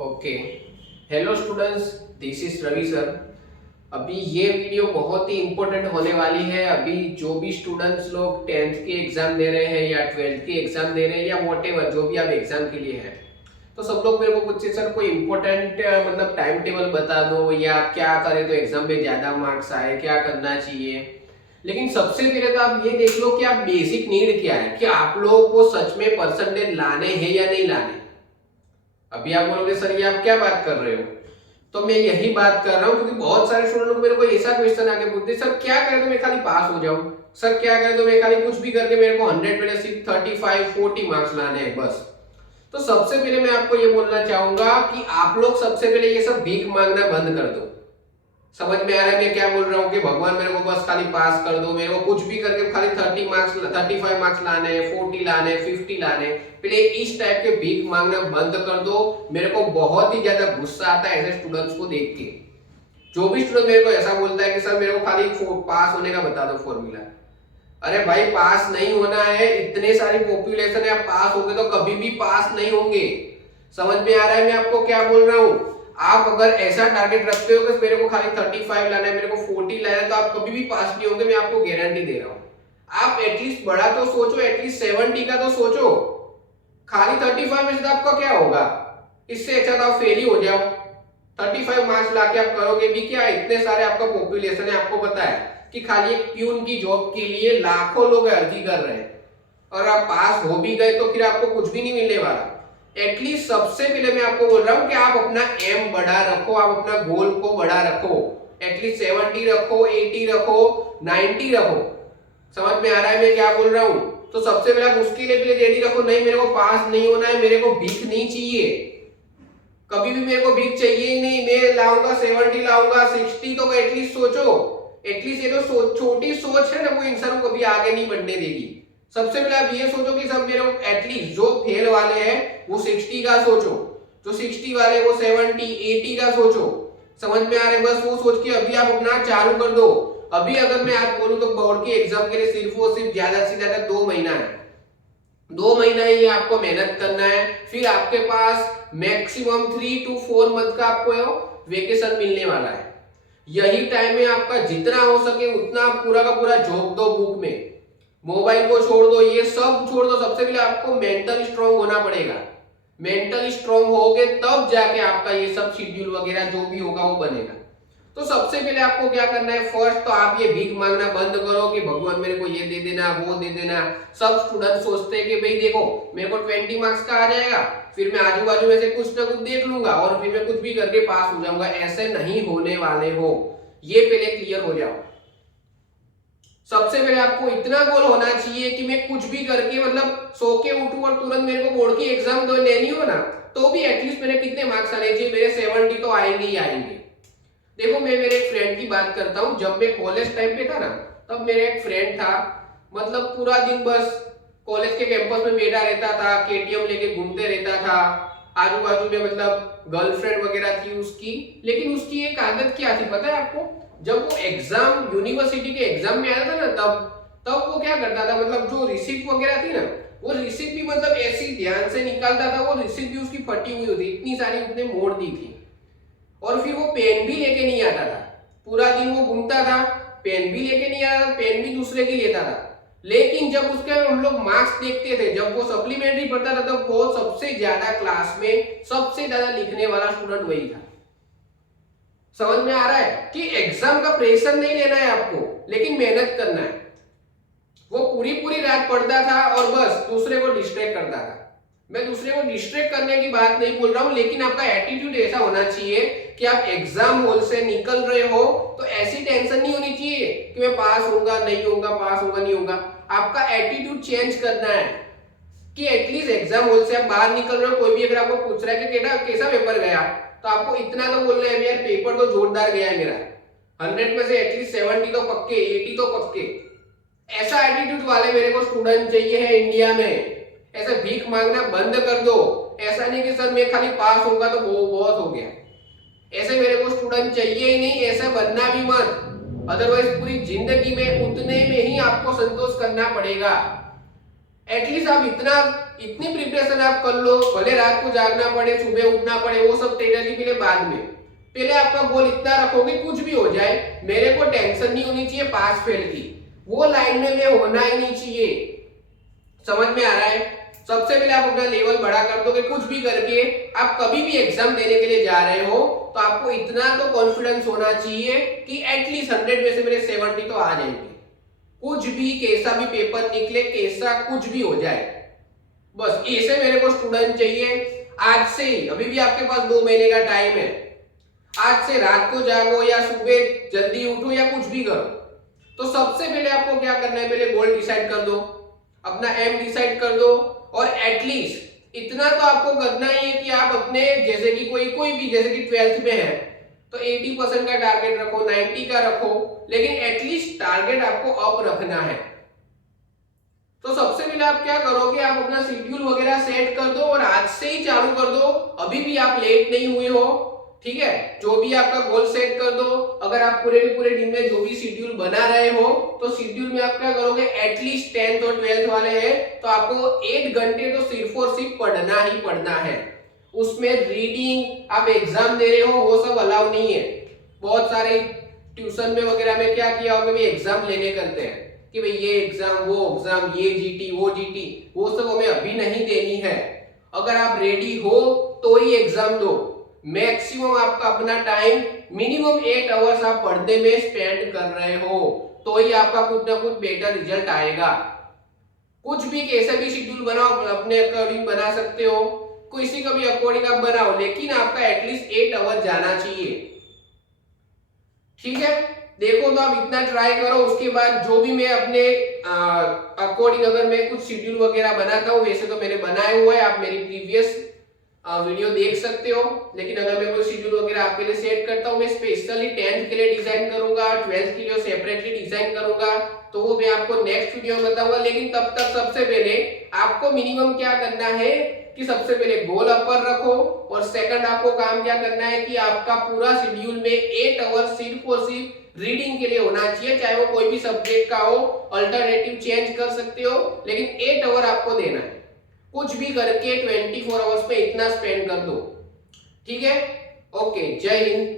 Okay. Hello students, this is Ravi sir. अभी ये video बहुत ही इम्पोर्टेंट होने वाली है। अभी जो भी स्टूडेंट्स लोग 10th के एग्जाम दे रहे हैं या 12th के एग्जाम दे रहे हैं या वॉटेवर जो भी आप एग्जाम के लिए है, तो सब लोग मेरे को पूछे सर कोई इम्पोर्टेंट मतलब टाइम टेबल बता दो या क्या करें तो एग्जाम में ज्यादा मार्क्स आए, क्या करना चाहिए। लेकिन सबसे पहले तो आप ये देख लो कि आप बेसिक नीड क्या है, कि आप लोगों को सच में परसेंटेज लाने हैं या नहीं लाने। अभी आप बोलोगे सर ये आप क्या बात कर रहे हो, तो मैं यही बात कर रहा हूँ क्योंकि बहुत सारे स्टूडेंट लोग मेरे को ऐसा क्वेश्चन आके पूछते हैं सर क्या करें तो मैं खाली पास हो जाऊं, सर क्या करें तो मैं खाली कुछ भी करके मेरे को 100 में से 35-40 मार्क्स लाने हैं बस। तो सबसे पहले मैं आपको ये बोलना चाहूंगा कि आप लोग सबसे पहले ये सब भीख मांगना बंद कर दो। समझ में आ रहा है मैं क्या बोल रहा हूँ कि भगवान मेरे को बस खाली पास कर दो, मेरे को कुछ भी करके खाली 35 मार्क्स लाने हैं, 40 लाने हैं, 50 लाने हैं। पहले इस टाइप के भीख मांगना बंद कर दो। मेरे को बहुत ही ज्यादा गुस्सा आता है ऐसे स्टूडेंट्स को देख के। जो भी स्टूडेंट मेरे को ऐसा बोलता है कि सर मेरे को खाली पास होने का बता दो फॉर्मूला। अरे भाई पास नहीं होना है, इतने सारी पॉपुलेशन है, आप पास होगे तो कभी भी पास नहीं होंगे। समझ में आ रहा है मैं आपको क्या बोल रहा हूँ। आप अगर ऐसा टारगेट रखते हो कि मेरे को खाली 35 लाना है, मेरे को 40 लाना है, तो आप कभी भी पास नहीं होंगे, मैं आपको गारंटी दे रहा हूँ। आप एटलीस्ट बड़ा तो सोचो, एटलीस्ट 70 का तो सोचो। खाली 35 में से तो आपका क्या होगा, इससे अच्छा तो आप फेल ही हो जाओ। 35 मार्क्स लाके आप करोगे भी क्या, इतने सारे आपका पॉपुलेशन है। आपको पता है कि खाली एक प्यून की जॉब के लिए लाखों लोग अर्जी कर रहे हैं, और आप पास हो भी गए तो फिर आपको कुछ भी नहीं मिलने वाला। एटलीस्ट सबसे पहले मैं आपको बोल रहा हूं कि आप अपना एम बड़ा रखो, आप अपना गोल को बड़ा रखो। एटलीस्ट 70 रखो, 80 रखो, 90 रखो। समझ में आ रहा है मैं क्या बोल रहा हूं। तो सबसे पहले आप उसके लिए रेडी रखो, नहीं मेरे को पास नहीं होना है, मेरे को भीख नहीं चाहिए, कभी भी मेरे को भीख चाहिए ही नहीं, मैं लाऊंगा 70 लाऊंगा 60, तो एटलीस्ट सोचो। एटलीस्ट ये तो छोटी सोच है ना, वो इंसान को कभी आगे नहीं बढ़ने देगी। सबसे पहले आप ये सोचो कि सब मेरे को एटलीस्ट जो फेल वाले हैं वो 60 का सोचो, जो 60 वाले वो 70 80 का सोचो। समझ में आ रहा है, बस वो सोच के अभी आप अपना चालू कर दो। अभी अगर मैं आज बोलूं तो बोर्ड के एग्जाम के लिए सिर्फ और सिर्फ ज्यादा से ज्यादा 2 महीना है। 2 महीना ही आपको मेहनत करना है, फिर आपके पास मैक्सिमम 3 to 4 मंथ का आपको वेकेशन मिलने वाला है। यही टाइम में आपका जितना हो सके उतना पूरा का पूरा झोंक दो बुक में, मोबाइल को छोड़ दो, ये सब छोड़ दो। सबसे पहले आपको मेंटल स्ट्रांग होना पड़ेगा। मेंटल स्ट्रांग होगे तब जाके आपका ये सब शेड्यूल वगैरह जो भी होगा वो बनेगा। तो सबसे पहले आपको क्या करना है, फर्स्ट तो आप ये भीख मांगना बंद करो कि भगवान मेरे को ये दे देना, वो दे देना। सब स्टूडेंट सोचते हैं कि भाई देखो मेरे को 20 मार्क्स का आ जाएगा, फिर मैं आजू बाजू में से कुछ ना कुछ देख लूंगा और फिर मैं कुछ भी करके पास हो जाऊंगा। ऐसे नहीं होने वाले हो, ये पहले क्लियर हो जाओ। सबसे पहले आपको इतना गोल होना चाहिए कि मैं कुछ भी करके मतलब सो के उठूं और तुरंत मेरे को बोर्ड की एग्जाम दो लेनी हो ना, तो भी एटलीस्ट मेरे कितने मार्क्स आने चाहिए, मेरे 70 तो आएंगे ही आएंगे। देखो मैं मेरे एक फ्रेंड की बात करता हूँ, जब मैं कॉलेज टाइम पे था ना, तब मेरे एक फ्रेंड था, मतलब पूरा दिन बस कॉलेज के कैंपस में बैठा रहता था, केटीएम लेके घूमते रहता था। आजू बाजू में मतलब गर्लफ्रेंड वगैरह थी उसकी, लेकिन उसकी एक आदत क्या थी पता है आपको, जब वो एग्जाम यूनिवर्सिटी के एग्जाम में आया था ना, तब तब वो क्या करता था, मतलब जो रिसिप्ट वगैरह थी ना, वो रिसिप्ट भी मतलब ऐसी ध्यान से निकालता था, वो रिसिप्ट भी उसकी फटी हुई होती, इतनी सारी उसने मोड़ दी थी। और फिर वो पेन भी लेके नहीं आता था, पूरा दिन वो घूमता था, पेन भी लेके नहीं आता था, पेन भी दूसरे की लेता था। लेकिन जब उसके हम लोग मार्क्स देखते थे, जब वो सप्लीमेंट्री पढ़ता था, तब वो सबसे ज्यादा क्लास में सबसे ज्यादा लिखने वाला स्टूडेंट वही था। समझ में आ रहा है कि एग्जाम का प्रेशर नहीं लेना है आपको, लेकिन मेहनत करना है। वो पूरी पूरी रात पढ़ता था और बस दूसरे को डिस्ट्रैक्ट करता था। मैं दूसरे को डिस्ट्रैक्ट करने की बात नहीं बोल रहा हूं, लेकिन आपका एटीट्यूड ऐसा होना चाहिए कि आप एग्जाम हॉल से निकल रहे हो तो ऐसी टेंशन नहीं होनी चाहिए कि मैं पास होऊंगा नहीं होऊंगा, पास होगा नहीं होगा। आपका एटीट्यूड चेंज करना है कि एटलीस्ट एग्जाम हॉल से आप बाहर निकल रहे हो, कोई भी अगर आपको पूछ रहा है कि बेटा कैसा पेपर गया, तो आपको इतना तो बोलना है यार पेपर तो जोरदार गया है मेरा, 100 में से एटलीस्ट 70 तो पक्के, 80 तो पक्के। ऐसा एटीट्यूड वाले मेरे को स्टूडेंट चाहिए है इंडिया में। ऐसे भीख मांगना बंद कर दो। ऐसा नहीं कि सर मैं खाली पास होगा तो बहुत हो गया, ऐसे मेरे को स्टूडेंट चाहिए ही नहीं, ऐसा बनना भी मत। अदरवाइज पूरी जिंदगी में उतने में ही आपको संतोष करना पड़ेगा। एटलीस्ट आप इतनी प्रिपरेशन आप कर लो, भले रात को जागना पड़े, सुबह उठना पड़े, वो सब स्ट्रेटेजी के लिए बाद में। पहले आपका गोल इतना रखोगे कुछ भी हो जाए मेरे को टेंशन नहीं होनी चाहिए पास फेल की, वो लाइन में मैं होना ही नहीं चाहिए। समझ में आ रहा है? सबसे पहले आप अपना लेवल बड़ा कर दोगे, कुछ भी करके आप कभी भी एग्जाम देने के लिए जा रहे हो तो आपको इतना तो कॉन्फिडेंस होना चाहिए कि एटलीस्ट 100 में से मेरे 70 तो आ जाएंगे। कुछ भी कैसा भी पेपर निकले, कैसा कुछ भी हो जाए, बस ऐसे मेरे को स्टूडेंट चाहिए। आज से ही, अभी भी आपके पास 2 महीने का टाइम है, आज से रात को जागो या सुबह जल्दी उठो या कुछ भी करो। तो सबसे पहले आपको क्या करना है, पहले गोल डिसाइड कर दो, अपना एम डिसाइड कर दो, और एटलीस्ट इतना तो आपको करना ही है कि आप अपने जैसे कि कोई भी जैसे कि 12th में है तो 80% का टारगेट रखो, 90 का रखो, लेकिन एटलीस्ट टारगेट आपको अप रखना है। तो सबसे पहले आप क्या करोगे, आप अपना शेड्यूल वगैरह सेट कर दो और आज से ही चालू कर दो, अभी भी आप लेट नहीं हुए हो, ठीक है। जो भी आपका गोल सेट कर दो, अगर आप पूरे दिन में जो भी शेड्यूल बना रहे हो तो शेड्यूल में आप क्या करोगे, एटलीस्ट 10th और 12th वाले हैं तो आपको 8 घंटे तो सिर्फ और सिर्फ पढ़ना ही पढ़ना है। उसमें रीडिंग, आप एग्जाम दे रहे हो वो सब अलाउ नहीं है। बहुत सारे ट्यूशन में वगैरह में क्या किया होगा, भी एग्जाम लेने करते हैं कि भाई ये एग्जाम वो एग्जाम, ये जीटी वो जीटी, वो सब हमें अभी नहीं देनी है। अगर आप रेडी हो तो ही एग्जाम दो। मैक्सिमम आपका अपना टाइम मिनिमम 8 आवर्स आप पढ़ने में स्पेंड कर रहे हो तो ही आपका कुछ ना कुछ बेटर रिजल्ट आएगा। कुछ भी कैसे भी शेड्यूल बनाओ, अपने अकॉर्डिंग बना सकते हो, किसी का भी अकॉर्डिंग आप बनाओ, लेकिन आपका एटलीस्ट 8 आवर जाना चाहिए, ठीक है। देखो तो आप इतना ट्राई करो, उसके बाद जो भी मैं अपने अकॉर्डिंग अगर मैं कुछ शेड्यूल वगैरह बनाता हूँ, वैसे तो मैंने बनाया हुआ है, आप मेरी प्रीवियस वीडियो देख सकते हो, लेकिन अगर मैं कोई शेड्यूल वगैरह आपके लिए सेट करता हूँ, मैं स्पेशली 10th के लिए डिजाइन करूंगा, 12th के लिए सेपरेटली डिजाइन करूंगा, तो वो मैं आपको नेक्स्ट वीडियो में बताऊंगा। लेकिन तब तक सबसे पहले आपको मिनिमम क्या करना है कि सबसे पहले गोल अपर रखो, और सेकंड आपको काम क्या करना है कि आपका पूरा शेड्यूल में 8 आवर सिर्फ और सिर्फ रीडिंग के लिए होना चाहिए, चाहे वो कोई भी सब्जेक्ट का हो, अल्टरनेटिव चेंज कर सकते हो, लेकिन 8 आवर आपको देना है। कुछ भी करके 24 आवर्स पे इतना स्पेंड कर दो, ठीक है। ओके, जय हिंद।